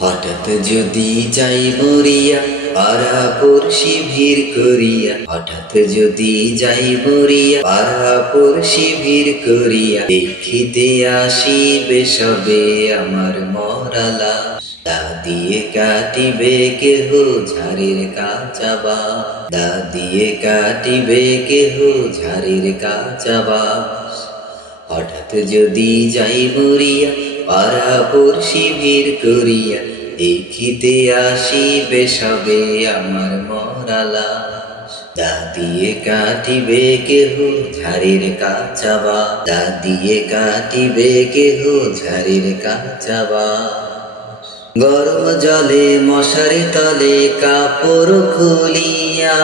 হঠাৎ যদি যাই মরিয়া পাড়া পড়শি ভিড় করিয়া, হঠাৎ যদি যাই মরিয়া পাড়া পড়শি ভিড় করিয়া, দেখিতে আসিবে সবে আমার মরা লাশ। দা দিয়ে কাটিবে কেহ ঝাড়ির কাঁচা বাঁশ, দা দিয়ে কাটিবে কেহ ঝাড়ির কাঁচা বাঁশ। হঠাৎ যদি যাই মরিয়া পাড়া পড়শি ভিড় করিয়া, দেখিতে আসিবে সবে আমার মরা লাশ। দা দিয়ে কাটিবে কেহ ঝাড়ির কাঁচা বাঁশ, দা দিয়ে কাটিবে কেহ ঝাড়ির কাঁচা বাঁশ। গরম জলে মশারি তলে কাপড় খুলিয়া,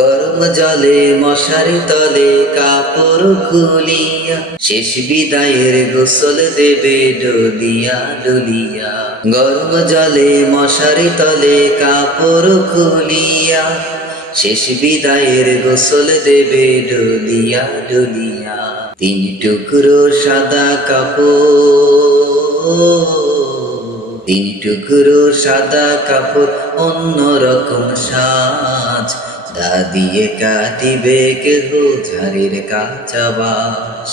গরম জলে মশারি তলে কাপড় খুলিয়া, শেষ বিদায়ের গোসল দেবে ডলিয়া ডলিয়া। গরম জলে মশারি তলে কাপড় খুলিয়া, শেষ বিদায়ের গোসল দেবে ডলিয়া ডলিয়া। তিন টুকরো সাদা কাপড়, তিন টুকরো সাদা কাপড় অন্যরকম সাজ, দা দিয়ে কাটিবে কেহ ঝাড়ির কাঁচা বাঁশ,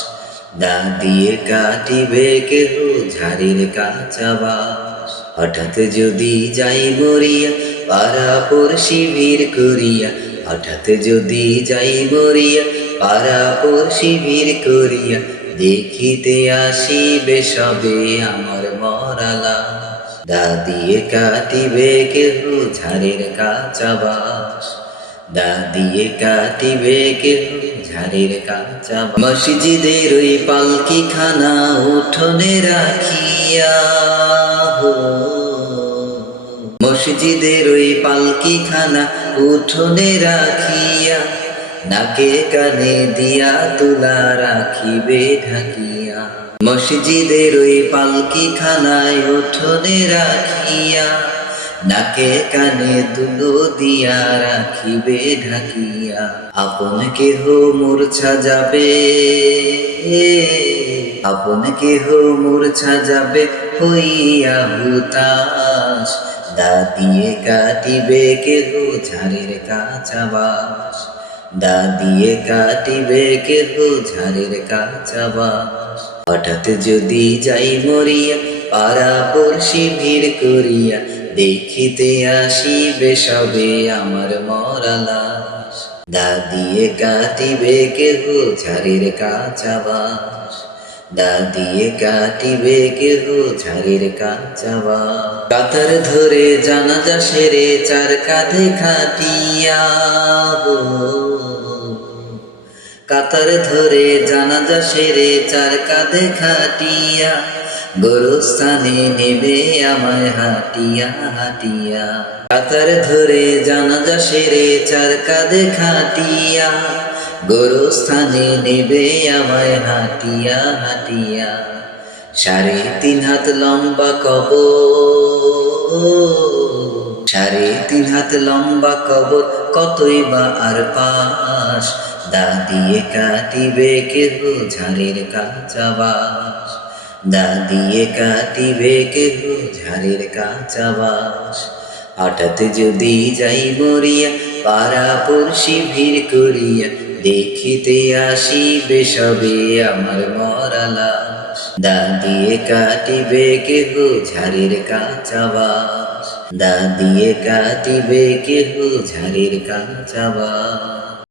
দা দিয়ে কাটিবে কেহ ঝাড়ির কাঁচা বাঁশ। হঠাৎ যদি যাই মরিয়া পাড়া পড়শি ভিড় করিয়া, হঠাৎ যদি যাই মরিয়া পাড়া পড়শি ভিড় করিয়া, দেখিতে আসিবে সবে আমার মরা লাশ। দা দিয়ে কাটিবে কেহ ঝাড়ির কাঁচা বাঁশ, দা দিয়ে কাটিবে কেহ ঝাড়ির কাঁচা বাঁশ। মসজিদের ওই পালকি খানা উঠোনে রাখিয়া, মসজিদের ওই পালকি খানা উঠোনে রাখিয়া, নাকে কানে দিয়া তুলা রাখিবে ঢাকিয়া। মসজিদের ওই পালকি খানায় উঠোনে রাখিয়া, নাকে কানে তুলো দিয়া রাখিবে ঢাকিয়া। আপন কেহ মূর্ছা যাবে, আপন কেহ মূর্ছা যাবে হইয়া হুতাশ, দা দিয়ে কাটিবে কেহ ঝাড়ির কাঁচা বাঁশ, দা দিয়ে কাটিবে কেহ ঝাড়ির কাঁচা বাঁশ। হঠাৎ যদি যাই মরিয়া পাড়া পড়শি ভিড় করিয়া, দেখিতে আসিবে সবে আমার মরা লাশ। দা দিয়ে কাটিবে কেহ ঝাড়ির কাঁচা বাঁশ, দা দিয়ে কাটিবে কেহ ঝাড়ির কাঁচা বাঁশ। কাতার ধরে জানাজা সেরে চার কাঁধে খাটিয়া, কাতার ধরে জানাজা সেরে চার কাঁধে খাটিয়া, গোরস্থানে নেবে আমায় হাটিয়া হাটিয়া। কাতার ধরে জানাজা সেরে চার কাঁধে খাটিয়া, গোরস্থানে নেবে আমায় হাটিয়া হাটিয়া। 3.5 হাত লম্বা কবর, 3.5 হাত লম্বা কবর, কতই বা আর পাশ, দা দিয়ে কাটিবে কেহ ঝাড়ির কাঁচা বাঁশ, দা দিয়ে কাটিবে কেহ ঝাড়ির কাঁচা বাঁশ। হঠাৎ যদি যাই মরিয়া পাড়া পড়শি ভিড় করিয়া, দেখিতে আসিবে সবে আমার মরা লাশ। দা দিয়ে কাটিবে কেহ ঝাড়ির কাঁচা বাঁশ, দা দিয়ে কাটিবে কেহ ঝাড়ির কাঁচা বাঁশ।